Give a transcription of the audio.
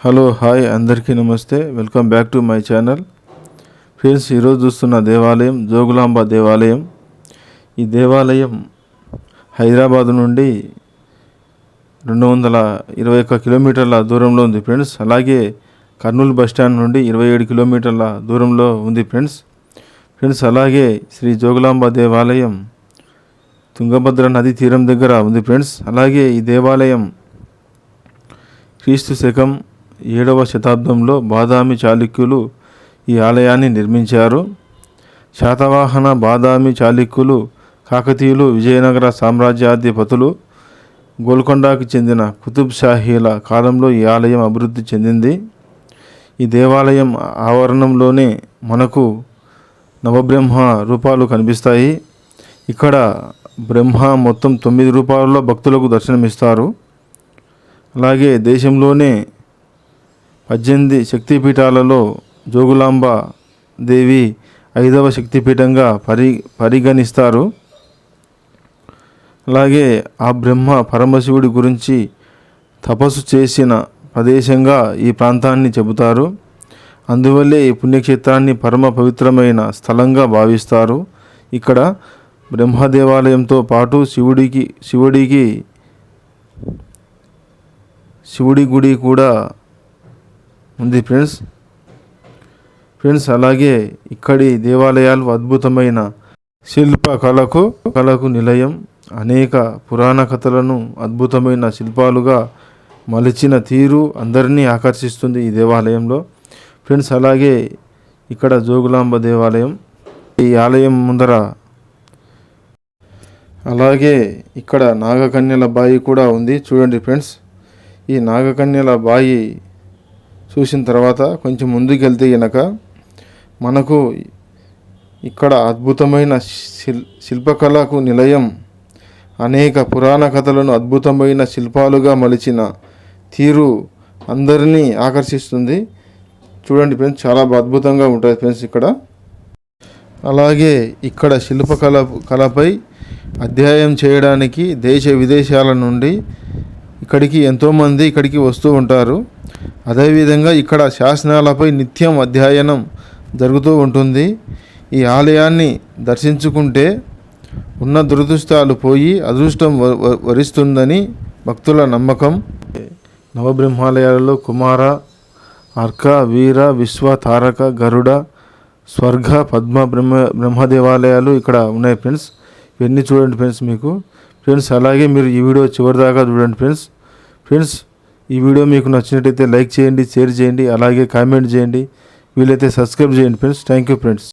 Hello hi అందరికీ నమస్తే. Welcome back to my channel. Friends, ఈరోజు చూస్తున్న దేవాలయం జోగులాంబ దేవాలయం. ఈ దేవాలయం హైదరాబాద్ నుండి 221 కిలోమీటర్ల దూరంలో ఉంది ఫ్రెండ్స్. అలాగే కర్నూలు బస్టాండ్ నుండి 27 కిలోమీటర్ల దూరంలో ఉంది ఫ్రెండ్స్. అలాగే శ్రీ జోగులాంబ దేవాలయం తుంగభద్ర నది తీరం దగ్గర ఉంది ఫ్రెండ్స్. అలాగే ఈ దేవాలయం క్రీస్తు శకం 7వ శతాబ్దంలో బాదామి చాళుక్యులు ఈ ఆలయాన్ని నిర్మించారు. శాతవాహన, బాదామి చాళుక్యులు, కాకతీయులు, విజయనగర సామ్రాజ్యాధిపతులు, గోల్కొండకు చెందిన కుతుబ్ షాహీల కాలంలో ఈ ఆలయం అభివృద్ధి చెందింది. ఈ దేవాలయం ఆవరణంలోనే మనకు నవబ్రహ్మ రూపాలు కనిపిస్తాయి. ఇక్కడ బ్రహ్మ మొత్తం 9 రూపాలలో భక్తులకు దర్శనమిస్తారు. అలాగే దేశంలోనే 18 శక్తిపీఠాలలో జోగులాంబ దేవి 5వ శక్తిపీఠంగా పరిగణిస్తారు. అలాగే ఆ బ్రహ్మ పరమశివుడి గురించి తపస్సు చేసిన ప్రదేశంగా ఈ ప్రాంతాన్ని చెబుతారు. అందువల్లే ఈ పుణ్యక్షేత్రాన్ని పరమ పవిత్రమైన స్థలంగా భావిస్తారు. ఇక్కడ బ్రహ్మ దేవాలయంతో పాటు శివుడి గుడి కూడా ఉంది ఫ్రెండ్స్. అలాగే ఇక్కడి దేవాలయాలు అద్భుతమైన కళకు నిలయం. అనేక పురాణ కథలను అద్భుతమైన శిల్పాలుగా మలిచిన తీరు అందరినీ ఆకర్షిస్తుంది ఈ దేవాలయంలో ఫ్రెండ్స్. అలాగే ఇక్కడ జోగులాంబ దేవాలయం, ఈ ఆలయం ముందర అలాగే ఇక్కడ నాగకన్యల బాయి కూడా ఉంది. చూడండి ఫ్రెండ్స్, ఈ నాగకన్యల బాయి చూసిన తర్వాత కొంచెం ముందుకెళ్తే గనక మనకు ఇక్కడ అద్భుతమైన శిల్పకళకు నిలయం, అనేక పురాణ కథలను అద్భుతమైన శిల్పాలుగా మలిచిన తీరు అందరినీ ఆకర్షిస్తుంది. చూడండి ఫ్రెండ్స్, చాలా అద్భుతంగా ఉంటుంది ఫ్రెండ్స్ ఇక్కడ. అలాగే ఇక్కడ కళపై అధ్యయనం చేయడానికి దేశ విదేశాల నుండి ఎంతోమంది ఇక్కడికి వస్తూ ఉంటారు. అదేవిధంగా ఇక్కడ శాసనాలపై నిత్యం అధ్యయనం జరుగుతూ ఉంటుంది. ఈ ఆలయాన్ని దర్శించుకుంటే ఉన్న దురదృష్టాలు పోయి అదృష్టం వరిస్తుందని భక్తుల నమ్మకం. నవబ్రహ్మాలయాలలో కుమార, అర్క, వీర, విశ్వ, తారక, గరుడ, స్వర్గ, పద్మ బ్రహ్మ దేవాలయాలు ఇక్కడ ఉన్నాయి ఫ్రెండ్స్. ఇవన్నీ చూడండి ఫ్రెండ్స్. అలాగే మీరు ఈ వీడియో చివరి దాకా చూడండి ఫ్రెండ్స్. ఈ వీడియో మీకు నచ్చినట్టయితే లైక్ చేయండి, షేర్ చేయండి, అలాగే కామెంట్ చేయండి, వీలైతే సబ్స్క్రైబ్ చేయండి ఫ్రెండ్స్. Thank you friends.